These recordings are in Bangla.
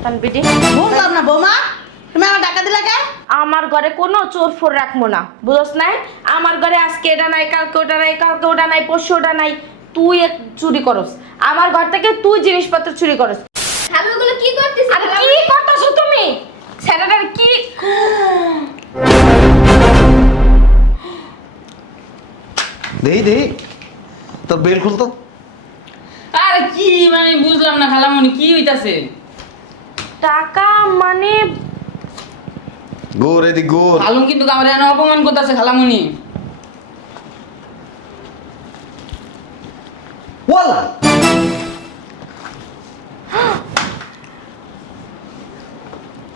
শয়তান বেটি। বুঝলাম না বৌমা, তুমি আমার টাকা দিলা কে? আমার ঘরে কোনো চোর ফোর রাখবো না, বুঝছ নাই? আমার ঘরে আজকে এটা নাই, কালকে ওটা নাই, কালকে ওটা নাই, পরশু ওটা নাই। তুই চুরি করস আমার ঘর থেকে, তুই জিনিসপত্র চুরি করস। খালু এগুলো কি করতেছিস? আরে কি করতেছো তুমি? ছেলেটার কি দেই তোর বের খুলতো। আরে কি মানে বুঝলাম না খালামণি, কি হইতাছে? টাকা মানে গোর এদিক গোর। খালুম কিন্তু আমার এনে অপমান করতেছে খালামণি। ওয়ালা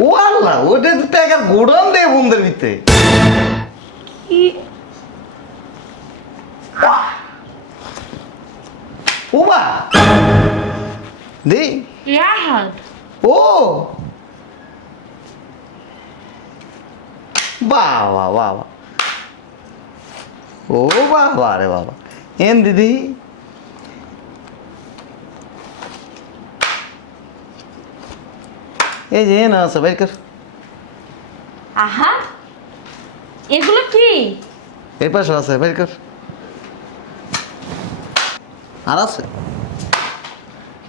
ওয়ালা ওটা তো টাকার গোডাউন দেয় বন্ধের ভিতরে। কি ও বা দে ইয়ার ও বাবা বাবা ও বাবা রে বাবা এন দিদি এই যে না আছে বাইর কর। আহা, এগুলো কি? এই পাশে আছে বাইর কর। আর আছে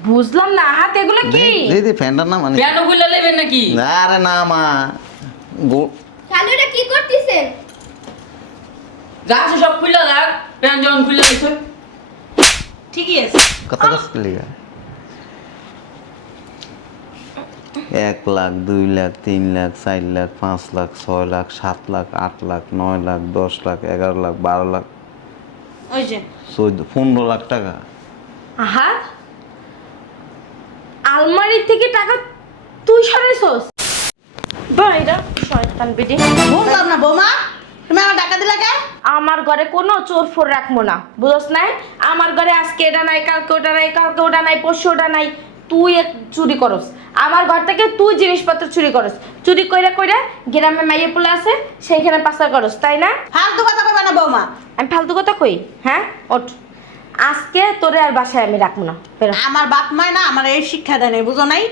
বুঝলাম না, হাত এগুলো কি? দিদি ফ্যানটার নাম মানে প্যান্ট খুলে নেবেন নাকি? আরে না মা খালু এটা কি করতেছেন? যা আছে সব খুলে রাখ, প্যান্ট যখন খুলে গেছে। ঠিকই আছে। কথা কথা লিগা 1 লাখ 2 লাখ 3 লাখ 4 লাখ 5 লাখ 6 লাখ 7 লাখ 8 লাখ 9 লাখ 10 লাখ 11 লাখ 12 লাখ ওই যে 15 লাখ টাকা। আহা, আলমারি থেকে টাকা তুই সরাইছস? বাইরা শয়তান বেটি। বুঝলাম না বৌমা, তুমি আমার টাকা দিলা কে? আমার ঘরে কোনো চোর ফোর রাখবো না, বুঝছ নাই? আমার ঘরে আজকে এটা নাই, কালকে ওটা নাই, কালকে ওটা নাই, পরশু ওটা নাই। তুই চুরি করস আমার ঘর থেকে, তুই জিনিসপত্র চুরি করস। চুরি কইরা কইরা গ্রামে মাইয়ে পোলা আছে সেইখানে পাচার করস, তাই না? ফালতু কথা কইবা না বৌমা। আমি ফালতু কথা কই? হ্যাঁ ওঠ, আজকে তোরে আর বাসায় আমি রাখবো না, বেরো। আমার বাপ মায় না আমার এই শিক্ষা দেয় নাই, বুঝো নাই?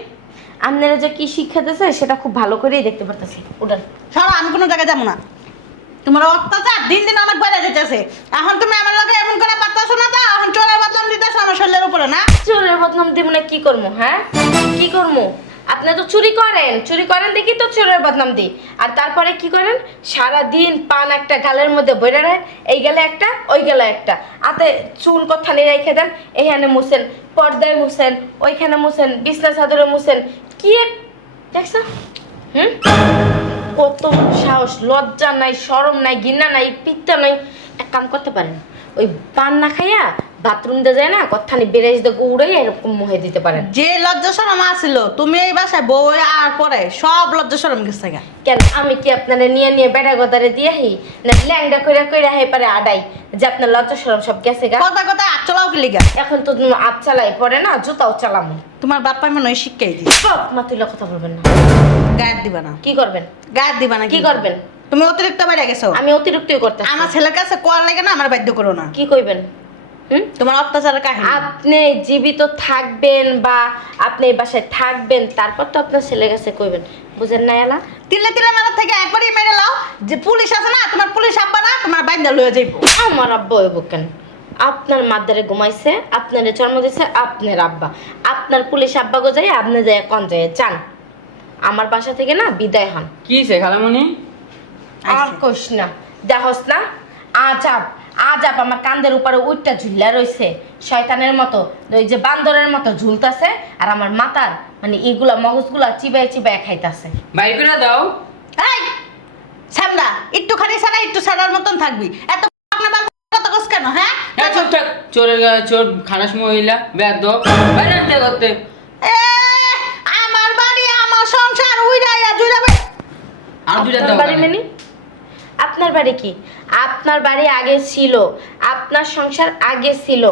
আপনারা যে কি শিক্ষা দিয়েছে সেটা খুব ভালো করেই দেখতে পারতেছি। উঠান। সরো, আমি কোনো জায়গায় যাবো না। তোমার অত্যাচার দিন দিন অনেক বেড়ে যেতেছে। এখন তুমি আমার লগে এমন করে পারতাছো না, তা এখন চোরের বদনাম দিতেছো আমার শরীরের উপরে না? চোরের বদনাম দিব না, কি করবো? হ্যাঁ কি করবো? আপনি তো চুরি করেন দেখি তো চোরের বদনাম দিই। আর তারপরে কি করেন? সারা দিন পান একটা গালের মধ্যে বইরা রাখেন, এই গেলে একটা ওই গেলে একটা, আতে চুল কথানি রেখে দেন, এইখানে মুছেন, পর্দায় মুছেন, ওইখানে মুছেন, বিছনা চাদরে মুছেন। কি দেখছ? কত সাহস, লজ্জা নাই, শরম নাই, ঘৃণা নাই, পিত্তা নাই। এক কাম করতে পারেন, ওই পান না খাইয়া বাথরুম দিয়ে যায় না, কথানি বেড়াইস দিয়ে উড়াই এরকম মুহে দিতে পারেন। যে লজ্জা শরম আসিল তুমি এই বাসায় বউ আর পরে সব লজ্জা শরম গেছে গা। কেন আমি কি আপনারা নিয়ে নিয়ে বেড়া গদারে দিয়ে হি না ল্যাংডা কইরা কইরা হে পারে আডাই যে আপনার লজ্জা শরম সব গেছে গা? কথা কথা আট চলাও কি লিগা? এখন তো আপ চালাই পরে না, জুতাও চালামু। তোমার বাপ্পাই মনে হয় শিক্ষাই দি। সব মাতুইলা কথা বলবেন না। গায়ের দিবা না। কি করবেন? গায়ের দিবা না। কি করবেন? তুমি অতিরিক্ত বেড়ে গেছো। আমি অতিরিক্তই করতেছি। আমার ছেলের কাছে কোয়ার লাগে না, আমার বাধ্য করো না। কি কইবেন? তোমার অত্যাচারের কাহিনী। আপনি জীবিত থাকবেন বা আপনি এই বাসায় থাকবেন, তারপর তো আপনার ছেলের কাছে কইবেন, বুঝেন না? এলা তিলে তিলে মারা থেকে একবারই মেরে লাও। যে পুলিশ আছে না, তোমার পুলিশ আব্বা না, তোমার বাইন্দা লয়ে যাইবো। আমার আব্বা হইব কেন? আপনার মাদারে ঘুমাইছে, আপনারে জন্ম দিছে আপনার আব্বা। আপনার পুলিশ আব্বা গো যাই, আপনি যাই কোন যায় চান আমার বাসা থেকে না বিদায় হন। কি সে খালামণি? আর কইস না, দেখস না আজাব আজাব আমার কান্দের উপরে উইটটা ঝুল্লা রইছে শয়তানের মতো, ওই যে বান্দরের মতো ঝুলতাছে, আর আমার মাথার মানে এগুলা মগজগুলা চিবাই চিবাই খাইতাছে। বাইর করে দাও। এই সামনা একটুখানি সারা একটু সারার মতন থাকবি। এত কথা কস কেন? হ্যাঁ চুপ থাক, চোরের চোর খানাস মহিলা বেদ বাইরে আনতে করতে। এ আমার বাড়ি আমার সংসার উইরাইয়া জুড়াবে। আর দুইটা আপনার দাও। বাড়ি মানে? আপনার বাড়ি কি? আপনার বাড়ি আগে ছিল, আপনার সংসার আগে ছিল।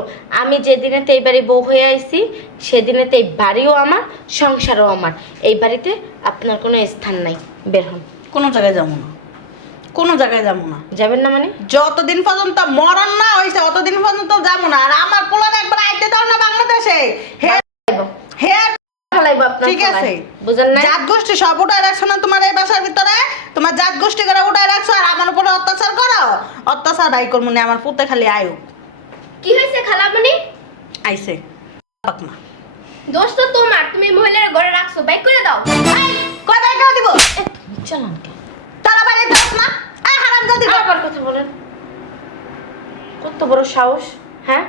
আমি যেদিনেতে এই বাড়ি বউ হয়ে আইছি সেদিনেতে এই বাড়িও আমার, সংসারও আমার। এই বাড়িতে আপনার কোনো স্থান নাই, বের হন। কোনো জায়গায় যাবো না, কোনো জায়গায় যাবো না। যাবেন না মানে? যতদিন পর্যন্ত মরণ না হয়েছে অতদিন পর্যন্ত যাবো না। আর আমার পোলার একবার আইতে দাও না বাংলাদেশে। হে হে ফেলাইবো আপনার ঠিক আছে ফেলাই। বুঝেন না? জাত গোষ্ঠী সব উঠায় রাখছো না তোমার এই বাসার ভিতরে, তোমার জাত গোষ্ঠী করে উঠায় রাখছো আর আমার উপরে অত্যাচার করো। অত্যাচার ভাই করবো না, আমার পুতে খালি আয়ু কি হয়েছে খালামণি? আইছে পাকমা। দোষ তো তোমার, তুমি মহিলার ঘরে রাখছো, বাইক করে দাও। কয় ভাই করে দিব চালান কে? তারা বাইরে যাস না, আয় হারাম জাদি। আবার কথা বলেন, কত বড় সাহস, হ্যাঁ?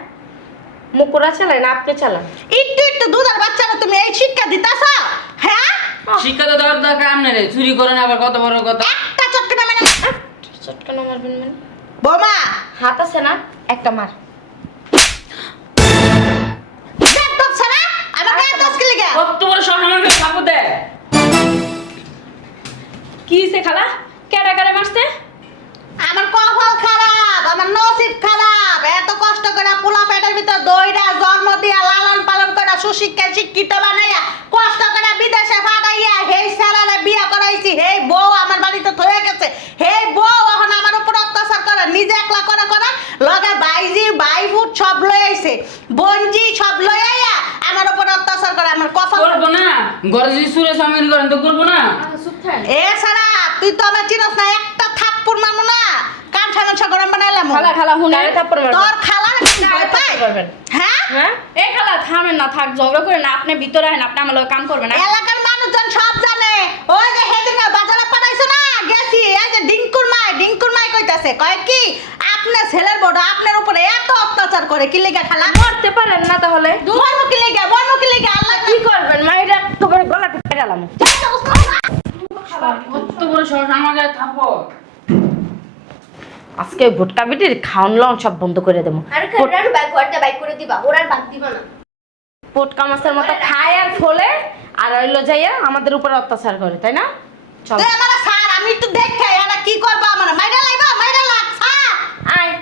মুকুরা চালায় না আপনি চালান? একটু একটু দুধের বাচ্চারা তুমি এই শিক্ষা দিতাছ, হ্যাঁ? শিক্ষা তো দেওয়ার দরকার আপনার, চুরি করেন আবার কত বড় কথা। একটা চটকানা মানে চটকানো মারবেন মানে? বোমা হাত আছে না, একটা মার। দেখ তো ছাড়া আমার গায়ে দশ কিলো গা। কত বড় সাহস আমার গায়ে থাপ্পড় দেয়। কি হইছে খালা? কেডা কেডা মারছে? আমার কপাল খারাপ, আমার নসিব খারাপ। এত কষ্ট করে পোলা পেটের ভিতর দইরা জন্ম দিয়া লালন পালন করে সুশিক্ষায় শিক্ষিত বানাইয়া কষ্ট করে বিদেশে পাঠাইয়া হেই সারারে বিয়া করাইছি। হেই বউ আমার বাড়িতে থয়ে গেছে, হেই বউ এখন আমার উপর অত্যাচার করে, নিজে একলা করে করে লগে বাইজি বাইফুট সব লই আইছে, বঞ্জি সব লই আইয়া আমার উপর অত্যাচার করে। আমার কপাল করবো না, ঘরে যদি সুরে সামিল করেন তো করবো না। চুপ থাক। এ সারা তুই তো আমার চিনস না, একটা থাপ্পড় মারবো না, কান ঠাঙ্গা গরম বানাইলাম। খালা শুনে। কারে থাপ্পড় মারবেন? তোর খালা নাকি ভয় পায়? করবেন, হ্যাঁ? হ্যাঁ? এই খালা থামেন না, থাক ঝগড়া করে না, আপনি ভিতরে আহেন, আপনি আমার লগে কাম করবেন না। এলাকার মানুষজন সব জানে। ওই যে হেদিন না বাজারে পাঠাইছো না, গেছি এই যে ডিঙ্কুর মাই কইতাছে, কয় কি আপনি ছেলের বড় আপনার উপরে এত অত্যাচার করে, কি লেগে খালা করতে পারেন না তাহলে? বর্ম কি লেগে আল্লাহ কি করবেন? মাইরা তোমার গলা টিপে গেলাম। কত বড় সাহস আমার গায়ে থাপ্পড়। আজকে ভুটকা বিটির খাওন লন সব বন্ধ করে দেবো। আর খালার বাইক ঘরটা বাইক করে দিবা, ওর আর বাদ দিবা না। পটকা মাছের মতো খায় আর ফলে আর হইলো যাইয়া আমাদের উপর অত্যাচার করে, তাই না? চল তুই আমার স্যার, আমি একটু দেখে এরা কি করবা, আমার মাইরা লাগ স্যার। আয়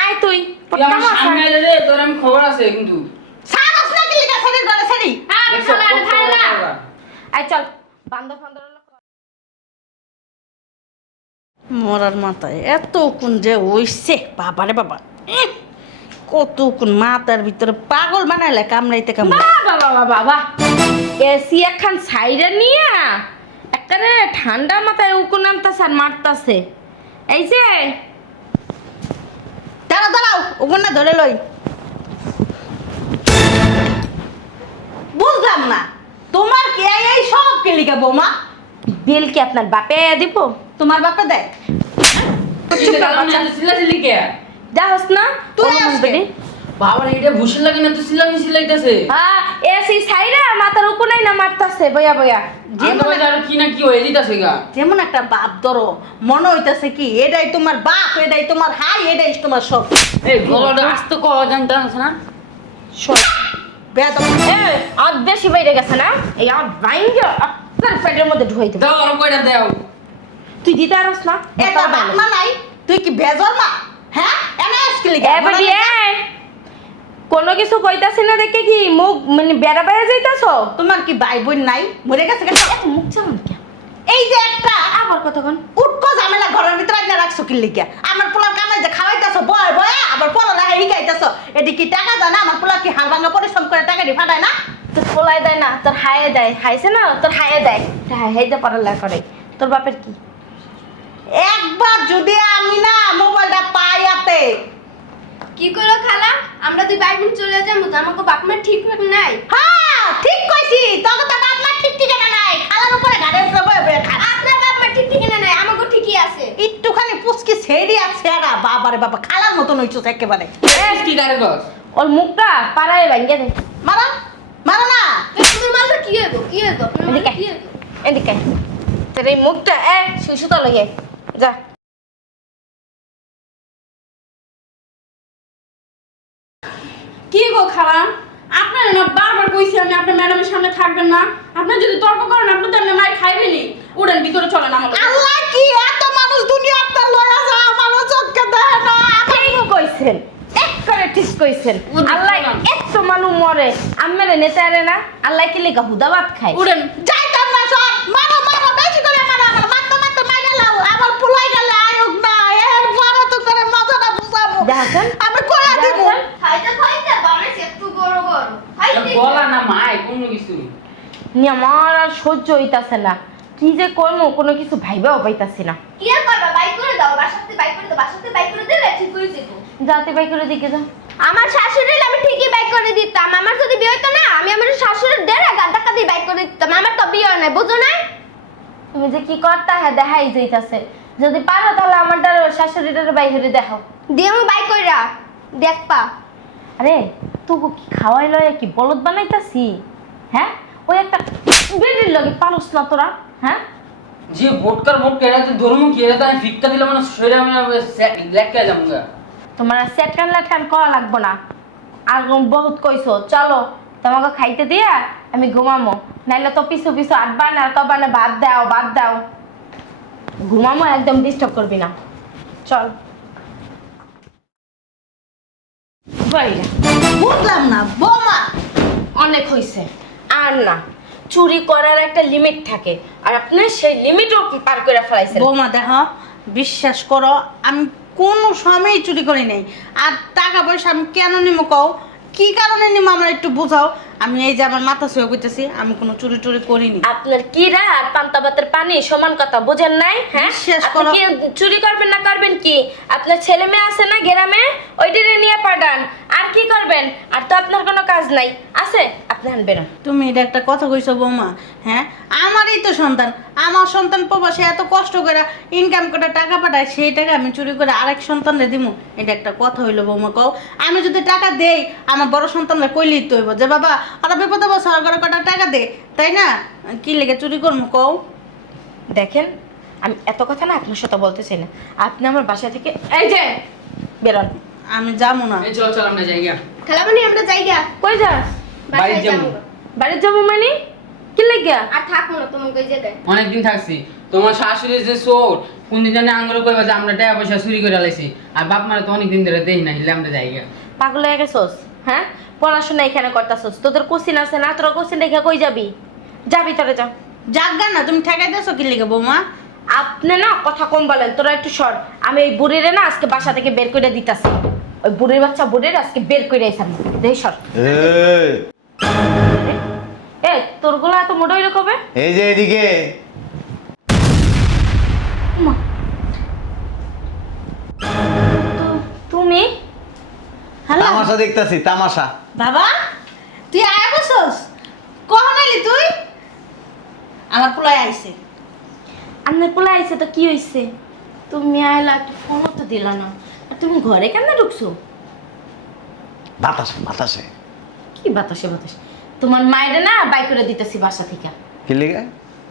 আয় তুই তুই পটকা আমার মাছ সামনে আয়। এলে রে, তোর আমি খবর আছে কিন্তু। স্যার আসলে কি লেগে শরীর করে শরীর আর দেখছো, খালা আর কত খায় বড় না। কথা। আয় চল বান্দর ফান্দর হলো। মরার মাথায় এত কোন যে হইছে, বাবারে বাবা, কত কোন মাথার ভিতরে পাগল বানাইলে কামড়াইতে বাবা বাবা বাবা, এসি একখান সাইডে নিয়ে একবারে ঠান্ডা মাথায় উকুন আনতাছে আর মারতাছে। এই যে দাঁড়াও ওগুন না ধরে লই। বুঝলাম না তোমার কি এই সব কে লিখা বৌমা? বিল কি আপনার বাপে দিব? তোমার বাপে দেয়? এই যে কারণে এত চিল্লাচিল্লি কে? যাহস না তুই ওর আজকে। মধ্যে। বাবা রে, এটা ভুসির লাগে না তো চিল্লাইতেছে। হ্যাঁ, এসি সাইডে মাথার উকুনাই না মারতাছে বয়া বয়া। যেমন আর কি না কি হয়ে দিতাছে গা। যেমন একটা বাপ ধরো, মনে হইতাছে কি এটাই তোমার বাপ, এটাই তোমার হাই, এটাই তোমার সব। এই গলাটা আস্তে কও, জানতাছ না? সব বেয়াদব। এই আজ বেশি বাইরে গেছে না, এই আর বাইঙ্গা আপনার পেটের মধ্যে ঢুকাই দেব। দাও আর কয়টা দাও। তুই দিতে পারস না? এটা বাপ মা নাই, তুই কি বেজর মা? হ্যাঁ এনে আজকে লিখা এ বেটি এ, কোনো কিছু কইতাছ না দেখে কি মুখ মানে বেড়া বেড়া যাইতাছো? তোমার কি ভাই বোন নাই? মরে গেছে কেন? এত মুখ চালান কেন? এই যে একটা আবার কতক্ষণ উটকো ঝামেলা ঘরের ভিতরে আইনা রাখছো কি লিখা? আমার পোলার কামে যে খাওয়াইতাছো বয় বয়, আবার পোলা হিগাইতাছো, এটি কি টাকা দেয় না? আমার পোলা কি হাল ভাঙা পরিশ্রম করে টাকা দিয়ে ফাটায় না? তোর পোলাই দেয় না, তোর হায়ে দেয়। হাইছে না, তোর হায়ে দেয়। হাই হাইতে পড়ালেখা করে। তোর বাপের কি? একবার যদি আমি না মোবাইলটা পাই হাতে, কি করো খালা? আমরা দুই বাইক চলে যাবো, তো আমাকে বাপ মা ঠিক নাই। হ্যাঁ ঠিক কইছি, তোকে তো বাপ মা ঠিক ঠিকানা নাই, খালার উপরে ঘাড়ের উপরে বয়ে বয়ে খা। আপনার বাপ মা ঠিক ঠিকানা নাই, আমাকে ঠিকই আছে। একটুখানি পুচকি ছেড়ে আছে আর বাবারে বাবা খালার মতন হইছস একেবারে। কি কারে কস? ওর মুখটা পাড়ায় ভাঙ্গে দে। মারো মারো না। তোমার মারলে কি হইব? কি হইব? আপনার মারলে এদিকে কি হইব? এদিকে তোর এই মুখটা শুশু তো লইয়ে যা। কি গো খালা, আপনার না বারবার কইছি আমি আপনার ম্যাডামের সামনে থাকবেন না। আপনি যদি তর্ক করেন আপনি তো এমনি মাইর খাইবেনই। উড়েন ভিতরে চলেন আমার লগে। আল্লাহ কি এত মানুষ দুনিয়া আপনার লয়া যা আমার চোখকে দেয় না। ঠিক কইছেন, এক করে ঠিক কইছেন। উদি আল্লাহ খালাম। এত মানুষ মরে, আম্মারে নেতারে না, আল্লাহ কি লেগা হুদাবাদ খায়। উড়েন। যাইতাম না সব মারো মারো বেশি করে মারো, আমার মারতে মারতে মাইরা লাও, আমার পোলাই গেলে আয়োগ না, এর বড় তো করে মজাটা বুঝাবো। দেখেন আমি কইয়া দিব। খাইতে খাইতে বানাইছে একটু বড় বড়। খাইতে বলা না মাই কোনো কিছু। নি আমার আর সহ্য হইতাছে না, কি যে করবো কোনো কিছু ভাইবাও পাইতাছি না। কি আর করবা, বাইক করে দাও, বাসাতে বাইক করে দাও, বাসাতে বাইক করে দিলে ঠিক হয়ে যেত। যাতে বাই করে দিকে যা। আমার শাশুড়ির আমি ঠিকই বাইক করে দিতাম, আমার যদি বিয়ে হতো না আমি আমার শাশুড়ির দেড় গাদা দিয়ে বাইক করে দিতাম, আমার তো বিয়ে হয় নাই, বুঝো না? তুমি যে কি করতা হ্যাঁ দেখাই যাইতাছে, যদি পারো তাহলে আমারটার শাশুড়িটার বাইরে দেখাও। দিয়ে আমি বাইক কইরা দেখপা। আরে তবু কি খাওয়াই লয় কি বলদ বানাইতাছি? হ্যাঁ ওই একটা বেডির লগে পারস না তোরা? হ্যাঁ যে ভোটকার ভোট কেড়ে ধর্ম কি এটা তো আমি ফিক্কা দিলাম মানে শরীরে আমি লেখ কে যাবো গা। তোমার সেট কান লাটকান করা লাগবো না, আর বহুত কইছো। চলো তোমাকে খাইতে দিয়া আমি ঘুমামো, নাইলে তো পিছু পিছু আটবা না কবা না ভাত দাও ভাত দাও। ঘুমামো, একদম ডিস্টার্ব করবি না। চল বাইরে। বুঝলাম না বৌমা। অনেক হইছে, আর না। চুরি করার একটা লিমিট থাকে, আর আপনি সেই লিমিটও পার করে ফেলাইছেন। বৌমা দেখো, বিশ্বাস করো আমি কোনো সময় চুরি করি নাই। আর টাকা পয়সা আমি কেন নিমো কও, কি কারণে নিমো আমরা একটু বুঝাও। আমি এই যে আমার মাথা ছুঁয়ে কইতেছি আমি কোনো চুরি টুরি করিনি। আপনার কিরা আর পান্তা ভাতের পানি সমান কথা, বুঝেন নাই? হ্যাঁ বিশ্বাস আপনি করো। কি চুরি করবেন না করবেন কি? আপনার ছেলে মেয়ে আছে না গ্রামে, ওইটারে নিয়ে পাঠান। আর কি করবেন? আর তো আপনার কোনো কাজ নাই, আছে আপনি আনবেন। তুমি এটা একটা কথা কইছো বৌমা। হ্যাঁ আমারই তো সন্তান, আমার সন্তান প্রবাসে এত কষ্ট করে ইনকাম করে টাকা পাঠায়, সেই টাকা আমি চুরি করে আরেক সন্তানরে দিমু, এটা একটা কথা হইলো বৌমা কও? আমি যদি টাকা দেই আমার বড় সন্তানরা কইলেই তো হইব যে বাবা ওরা বিপদে বসে ঘরে কটা টাকা দে, তাই না? কি লেগে চুরি করবো কও? দেখেন আমি এত কথা না আপনার সাথে বলতেছি না, আপনি আমার বাসা থেকে এই যে বেরোন। আমি যাবো না। এই চল চল আমরা যাই গা। খালামণি আমরা যাইগা, কই যাস? বাড়ি বাসায় যাবো। যাবো। বাড়ি যাবো মানে কি লেগা? আর থাকবো না, তোমাকে ওই যে দেয়। অনেকদিন থাকছি, তোমার শাশুড়ি যে চোর, কোন দিন জানে আঙ্গুরে কইবা যে আমরা টাকা পয়সা চুরি করে লাইছি, আর বাপ মারা তো অনেকদিন ধরে দেই না, হিলে আমরা যাই গা। পাগল হয়ে গেছস? হ্যাঁ পড়াশোনা এখানে করতেছস, তোদের কোচিন আছে না? তোরা কোচিন রেখে কই যাবি? যাবি তোরা যা। যাগা না, তুমি ঠেকাই দিয়েছো কি লেগে বৌমা? আপনি না কথা কম বলেন, তোরা একটু সর। আমি এই বুড়িরে না আজকে বাসা থেকে বের করে দিতাছি, ওই বুড়ির বাচ্চা বুড়ির আজকে বের করে আইসাম। দেই সর। এ তোর গুলো এত মোটা হইলো কবে? এই যে এদিকে তুমি হ্যালো তামাশা দেখতাছি, তামাশা। বাবা, তুই আয় বসস? কখন এলি তুই? আমার পোলায় আইছে। আপনার পোলা আইছে তো কি হইছে? তুমি আইলা একটু ফোনও তো দিলা না, আর তুমি ঘরে কেন ঢুকছো? বাতাসে বাতাসে। কি বাতাসে বাতাসে? তোমার মায়ের না বাই করে দিতেছি বাসা থেকে। কি লেগে?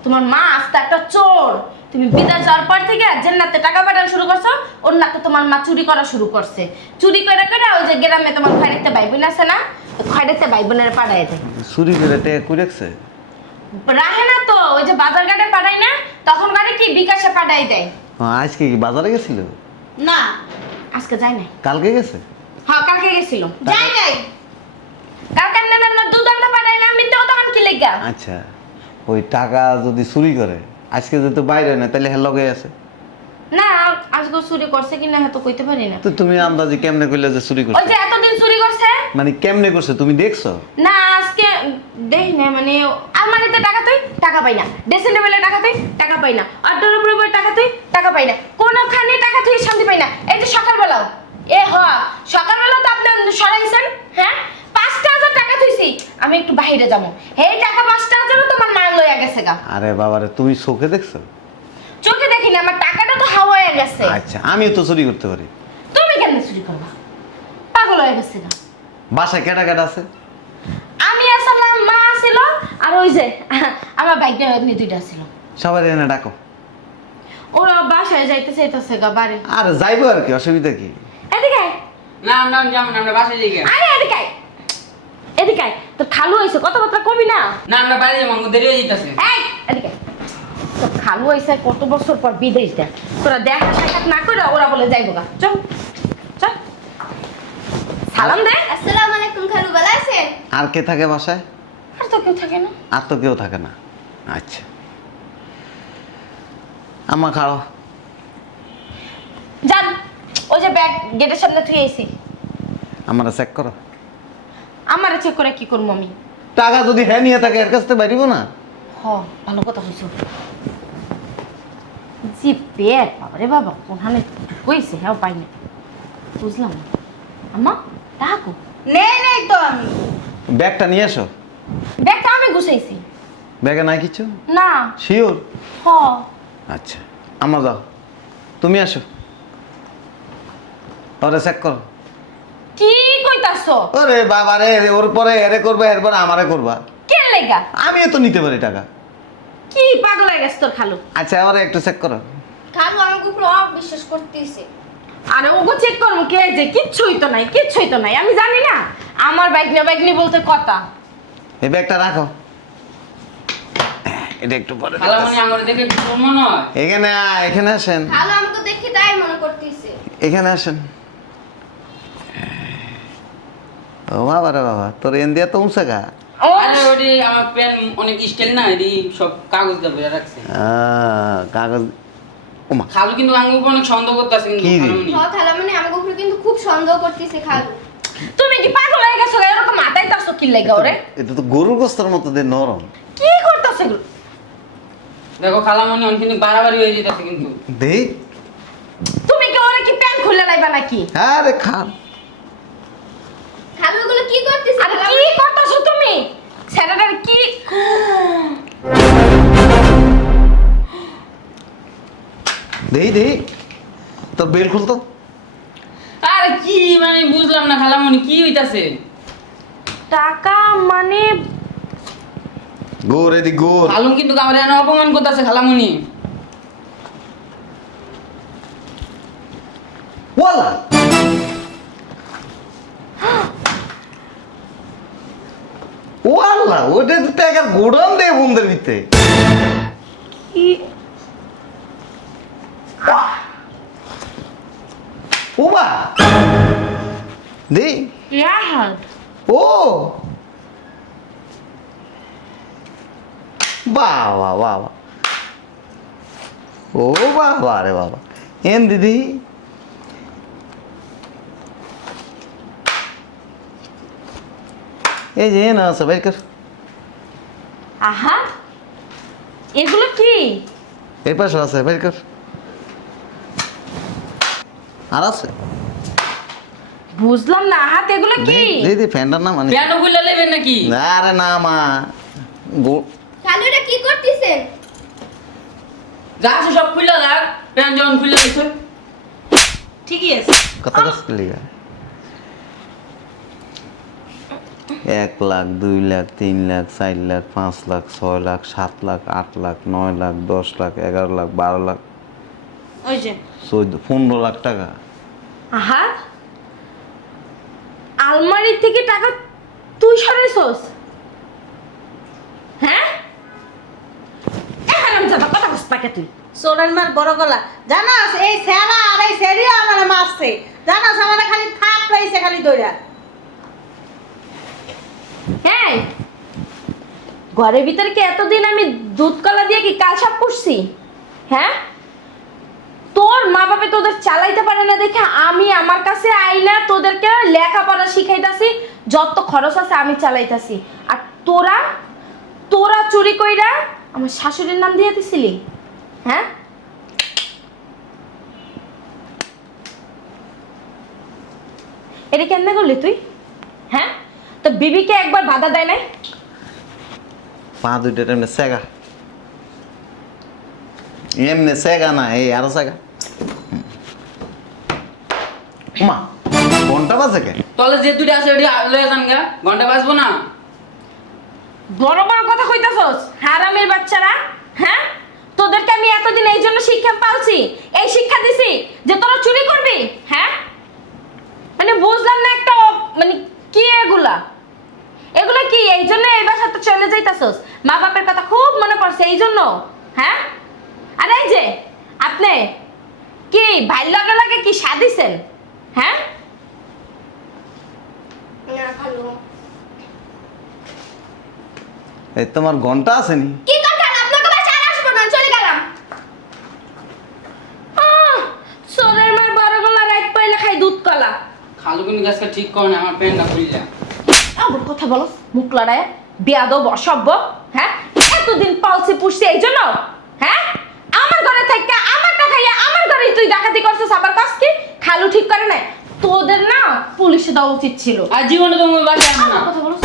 তোমার মা আস্তে একটা চোর। তুমি বিদেশ যাওয়ার পর থেকে জান্নাতে টাকা পাঠানো শুরু করছো, ওর নাতে তোমার মা চুরি করা শুরু করছে। চুরি করে করে ওই যে গ্রামে তোমার খয়রাতে ভাই বোন আছে না, খয়রাতে ভাই বোনের পাঠায় দেয়। চুরি করে টেকা কই রাখছে? রাহে না তো, ওই যে বাজার ঘাটে পাঠায় না, তখন গাড়ি কি বিকাশে পাঠাই দেয়। আজকে কি বাজারে গেছিল? না আজকে যায় নাই। কালকে গেছে? হ্যাঁ কালকে গেছিল। যাই নাই। কালকে না দুধ আনতে পাঠাই না, আমি তো তখন কি লেগা? আচ্ছা, ওই টাকা যদি চুরি করে আজকে যদি বাইরে না তাহলে হ্যাঁ লগে আছে। না আজকে চুরি করছে কিনা হয়তো কইতে পারি না। তো তুমি আন্দাজি কেমনে কইলে যে চুরি ওই করছে? যে এতদিন চুরি করছে মানে কেমনে করছে তুমি দেখছো? না, আজকে দেই না, মানে আলমারিতে টাকা তুই টাকা পাই না, ড্রেসিং টেবিলে টাকা তুই টাকা পাই না, অটোর উপরে টাকা তুই টাকা পাই না, কোনোখানে টাকা তুই শান্তি পাই না। এই যে সকালবেলাও সকালবেলা তো আপনি সরাইছেন, হ্যাঁ 5,000 টাকা তুইছি, আমি একটু বাইরে যাবো, এই টাকা 5,000 তোমার মা লইয়া গেছে গা। আরে বাবারে, তুমি চোখে দেখছো? চোখে দেখিনি, আমার টাকাটা তো হাওয়া হয়ে গেছে। আচ্ছা, আমিও তো চুরি করতে পারি। তুমি কেন চুরি করবা? পাগল হয়ে গেছে গা। বাসায় কেটা কেটা আছে? আমি আসলাম, মা ছিল, আর ওই যে আমার বাইকটা এমনি দুইটা ছিল। সবাই এনে ডাকো। ওরা বাসায় যাইতে চাইতেছে গা বাড়ি। আর যাইবো আর কি, অসুবিধা কি? এদিকে আয়। না আমরা যাবো না, আমরা বাসায় যাই গা। আরে এদিকে আয়। এদিকে আয়। তোর খালু হয়েছে, কথাবার্তা কবি না। না আমরা বাড়ি যাবো, আমাকে দেরি হয়ে যেতেছে। এই এদিকে আয়। তোর খালু হয়েছে কত বছর পর বিদেশ দেয়, তোরা দেখা সাক্ষাৎ না করে ওরা বলে যাইবো গা। চল চল, সালাম দে। আসসালামু আলাইকুম খালু, ভালো আছেন? আর কে থাকে বাসায়? আর তো কেউ থাকে না। আর তো কেউ থাকে না। আচ্ছা, আমা খাও। যান, ওই যে ব্যাগ গেটের সামনে থেকে এসি। আমারা চেক করো। আমারে চেক করে কি করবো আমি? টাকা যদি হ্যাঁ নিয়ে থাকে এর কাছ থেকে বাড়িব না। হ ভালো কথা কইছো। জি পেট বাবারে বাবা কোনখানে কইছে হ্যাঁ পাইনি বুঝলাম না। আম্মা টাকো নেই তো আমি। ব্যাগটা নিয়ে এসো। ব্যাগটা আমি গুছাইছি। ব্যাগে নাই কিছু? না। শিওর? হ আচ্ছা আমার যাও, তুমি আসো, ওরে চেক করো। কি কইতাছো? ওরে বাবা রে, ওর পরে এরে করবা, এরপরে আমারে করবা। কেন লেগা? আমিও তো নিতে পারি টাকা। কি পাগল হয়ে গেছ তোর খালু? আচ্ছা ওরে একটু চেক করো। খালু আমাকে উপরে বিশ্বাস করতেছে। আরে ওগো চেক করবো কে যে কিচ্ছুই তো নাই, কিচ্ছুই তো নাই। আমি জানি না আমার বাইক নি বলতে কথা। এই ব্যাগটা রাখো, এটা একটু পরে খালামণি আঙ্গুরে দেখে কি তোর মনে হয়? এখানে এখানে আসেন, খালু আমাকে দেখে তাই মনে করতেছে। এখানে আসেন। ও বাবা রে বাবা, তোর এন্দিয়া তো উঁচা গা। ও আরে ওটি আমার পেন অনেক স্টাইল না, এটি সব কাগজ দিয়ে ভরে রাখছে। কাগজ। ওমা খালু কিন্তু আঙ্গুর উপর অনেক সন্দেহ করতেছে কিন্তু কি রে? খালামণি। খালা মানে আমাকে উপরে কিন্তু খুব সন্দেহ করতেছে খালু। তুমি কি পাগল হয়ে গেছো? এরকম মাথায় তাছো কি লেগা ওরে? এটা তো গরুর গোস্তের মতো দিয়ে নরম। কি করতেছে এগুলো? দেখো খালামণি অনেক কিন্তু বাড়াবাড়ি হয়ে যেতেছে কিন্তু। দেই তুমি কি ওরে কি প্যান্ট খুলে লাইবা নাকি? আরে খান। খালু এগুলো কি করতেছে? আরে কি করতেছো তুমি? ছেলেটার কি দেই তোর বেল খুলতো। আরে কি মানে বুঝলাম না খালামণি কি হইতাছে? টাকা মানে গোর এদি গোর। খালুম কিন্তু আমার এনে অপমান করতেছে খালামণি। ওয়ালা ওয়ালা ওটা তো টাকা গোডাউন দেয় বন্ধের ভিতরে। কি ওমা দেই। ইয়াহাদ ও বাবা বাবা, ও বাবা রে বাবা, এন দিদি এই যে না আছে বের কর। আহা এগুলো কি? এই পাশে আছে বের কর। আর আছে বুঝলাম না আহাত এগুলো কি? দিদি ফ্যানটার নাম মানে পেন খুলে নেবেন নাকি? আরে না মা খালু এটা কি করতেছেন? যা আছে সব খুলে রাখ, পেন যখন খুলে গেছে। ঠিকই আছে। কত কাজ করলি? 1 লাখ 2 লাখ 3 লাখ 4 লাখ 5 লাখ 6 লাখ 7 লাখ 8 লাখ 9 লাখ 10 লাখ 11 লাখ 12 লাখ ওই যে 14 15 লাখ টাকা। আহা আলমারি থেকে টাকা তুই সরাইছস? হ্যাঁ এখন আমি যাবা কথা কস পাকে তুই। সোনার মার বড় গলা জানাস, এই সেরা আর এই সেরিয়া আমার মারছে জানাস, আমার খালি থাপ রইছে খালি দইরা। হ্যাঁ ঘরের ভিতরে কি এতদিন আমি দুধ কলা দিয়ে কি কাল সাপ করছি? হ্যাঁ তোর মা বাবা তোদের চালাইতে পারে না দেখে আমি আমার কাছে আইনা তোদেরকে লেখাপড়া শিখাইতাছি, যত খরচ আছে আমি চালাইতাছি। আর তোরা তোরা চুরি কইরা আমার শাশুড়ির নাম দিয়ে দিছিলি। হ্যাঁ এটা কেন করলি তুই? হ্যাঁ তো বিবিকে একবার বাধা দেয় নাই? পা দুইটা এমনি সেগা, এমনি সেগা না, এই আরো সেগা। মা ঘন্টা বাজে কে? তলে যে দুইটা আছে ওটি লয়ে যান গা, ঘন্টা বাজবো না। বড় বড় কথা কইতাছস হারামের বাচ্চারা। হ্যাঁ তোদেরকে আমি এতদিন এই জন্য শিক্ষা পালছি, এই শিক্ষা দিছি যে তোরা চুরি করবি। হ্যাঁ মানে বুঝলাম না একটা মানে কি এগুলা এগুলা কি? এই জন্য এই বাসাতে চলে যাইতাছস? মা বাপের কথা খুব মনে পড়ছে এই জন্য? হ্যাঁ আর এই যে আপনি কি ভাই লাগে লাগে কি সাদিছেন? হ্যাঁ না খালু এই তোমার ঘন্টা আছে নি? কি কথা? আপনাকে বাসায় আর আসবো না, চলে গেলাম। সোরের মার বড় গলা রাইট পাইলে খাই দুধ কলা। খালু কিন্তু গাছটা ঠিক করে না, আমার পেনটা খুলে যা। আবার কথা বলো মুখ লড়ায়। বেয়াদব অসভ্য, হ্যাঁ? এতদিন পালসি পুষছি এই জন্য, হ্যাঁ? আমার ঘরে থেকে আমার টাকা খাইয়া আমার ঘরে তুই ডাকাতি করছিস, আবার কাজ কি খালু ঠিক করে নাই? তোদের না পুলিশে দেওয়া উচিত ছিল। আর জীবনে তুমি বাসায় আনো না। কথা বলো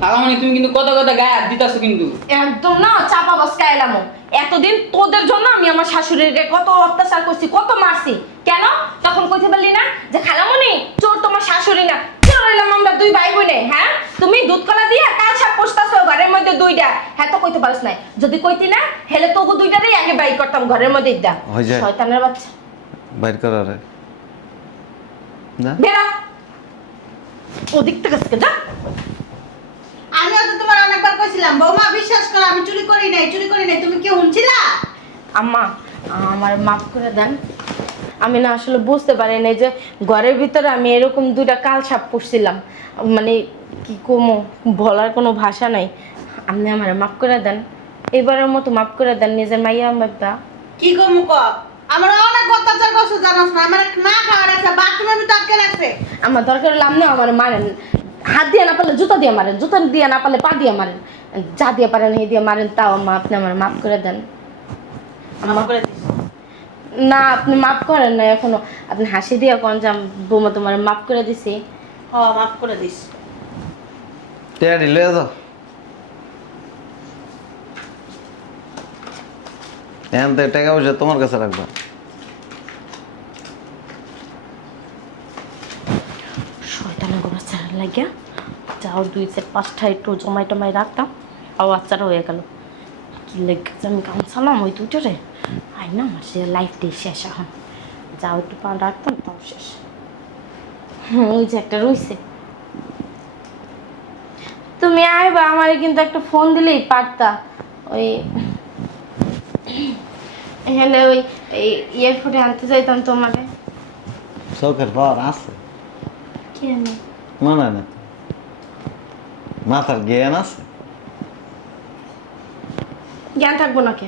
খালামণি তুমি কিন্তু কথা কথা গায়ে হাত দিতেছো কিন্তু। একদম না চাপা বসকা এলামো। এতদিন তোদের জন্য আমি আমার শাশুড়িকে কত অত্যাচার করছি, কত মারছি। কেন তখন কইতে পারলি না যে খালামণি চোর তোমার শাশুড়ি না, চোর হইলাম আমরা দুই ভাই বোনে। হ্যাঁ, তুমি দুধ কলা দিয়া কাল সাপ পোষতাছো ঘরের মধ্যে দুইটা, হ্যাঁ তো কইতে পারিস নাই। যদি কইতি না হেলে তোকে দুইটারই আগে বাই করতাম ঘরের মধ্যে দা। হয়ে যায়। শয়তানের বাচ্চা, বাইর করা রে না বেরা ওদিক থেকে আজকে যা। আমিও তো তোমার অনেকবার কইছিলাম বৌমা বিশ্বাস করো আমি চুরি করি নাই, তুমি কি শুনছিলা? আম্মা আমার মাফ করে দেন, আমি না আসলে বুঝতে পারি নাই যে ঘরের ভিতরে আমি এরকম দুইটা কাল সাপ পুষছিলাম। মানে কি কমো, বলার কোনো ভাষা নাই। আপনি আমার মাফ করে দেন, এবারের মতো মাফ করে দেন। নিজের মাইয়া বাবা কি কমু ক? আমার অনেক অত্যাচার করছো জানোস না, আমার না খাওয়া রাখছে, বাথরুমের ভিতর আটকে রাখছে। আমার দরকার হলে আপনি আমার মারেন, হাত দিয়ে না পারলে জুতা দিয়ে মারেন, জুতা দিয়ে না পারলে পা দিয়ে মারেন, যা দিয়ে পারেন এই দিয়ে মারেন, তাও আম্মা আপনি আমার মাফ করে দেন। মাফ করে দিস। না আপনি মাফ করেন না এখনো, আপনি হাসি দিয়ে কোন যে বৌমা তোমার মাফ করে দিছি। হ মাফ করে দিস। টেয়ারি লয়ে যাও। এখন তো টাকা পয়সা তোমার কাছে রাখবা। শয়তানের গোবর ছাড়ার লাগিয়া যাও 2-4-5টা একটু জমাই টমাই রাখতাম, আও আচ্ছাটা হয়ে গেল। কি লেগেছে আমি কাম চালাম ওই দুটোরে, আই না আমার সে লাইফটাই শেষ। এখন যাও একটু পান রাখতাম, তাও শেষ। ওই যে একটা রইছে, তুমি আইবা আমারে কিন্তু একটা ফোন দিলেই পারতা। ওই হেলে ওই এয়ারপোর্টে আনতে চাইতাম তোমাকে। চোখের পাওয়ার আছে কি আমি মনে না, মাথার জ্ঞান আছে। জ্ঞান থাকবো নাকি?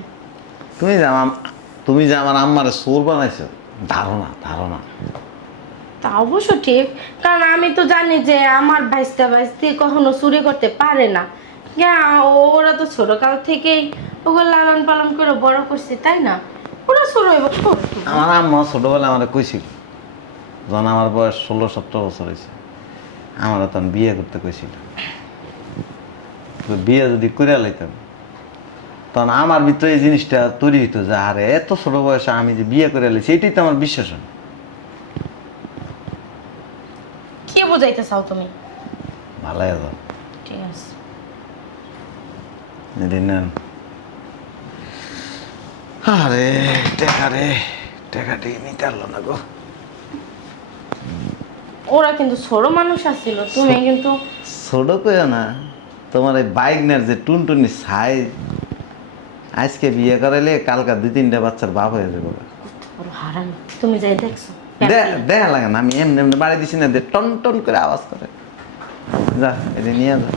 তুমি যে আমার আম্মারে চোর বানাইছো, ধারণা ধারণা। তা অবশ্য ঠিক, কারণ আমি তো জানি যে আমার ভাইস্তা ভাইস্তি কখনো চুরি করতে পারে না। ওরা তো ছোটকাল থেকেই ওগুলো লালন পালন করে বড় করছে, তাই না? ওরা চুরি হইব। আমার আম্মা ছোটবেলায় আমার কইছিল, যখন আমার বয়স 16-17 বছর হয়েছে, আমার তখন বিয়ে করতে কইছিল। তো বিয়ে যদি করে লাইতাম, তখন আমার ভিতরে এই জিনিসটা তৈরি হইতো যে আরে এত ছোট বয়সে আমি যে বিয়ে করে লাইছি, এটাই তো আমার বিশ্বাস হয়। কি বোঝাইতে চাও তুমি? ভালো যাও, ঠিক আছে। আরে টেকা রে, টেকাটি নিতে পারলো না গো। ওরা কিন্তু ছোট মানুষ আসছিল, তুমি কিন্তু ছোট কইও না, তোমার এই বাইকনের যে টুনটুনি সাইজ, আজকে বিয়ে করাইলে কালকা 2-3টা বাচ্চার বাপ হয়ে যাবে। বড় হারামি, তুমি যাই দেখছো? দেখা লাগে না, আমি এমনি এমনি বাড়ি দিছি না, টন টন করে আওয়াজ করে। যা এটা নিয়ে যা।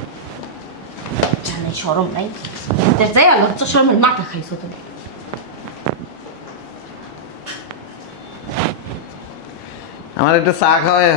জানি শরম নাই, যাই লজ্জা শরমের মাথা খাইছো তুমি। আমার একটু চা খাওয়ায়।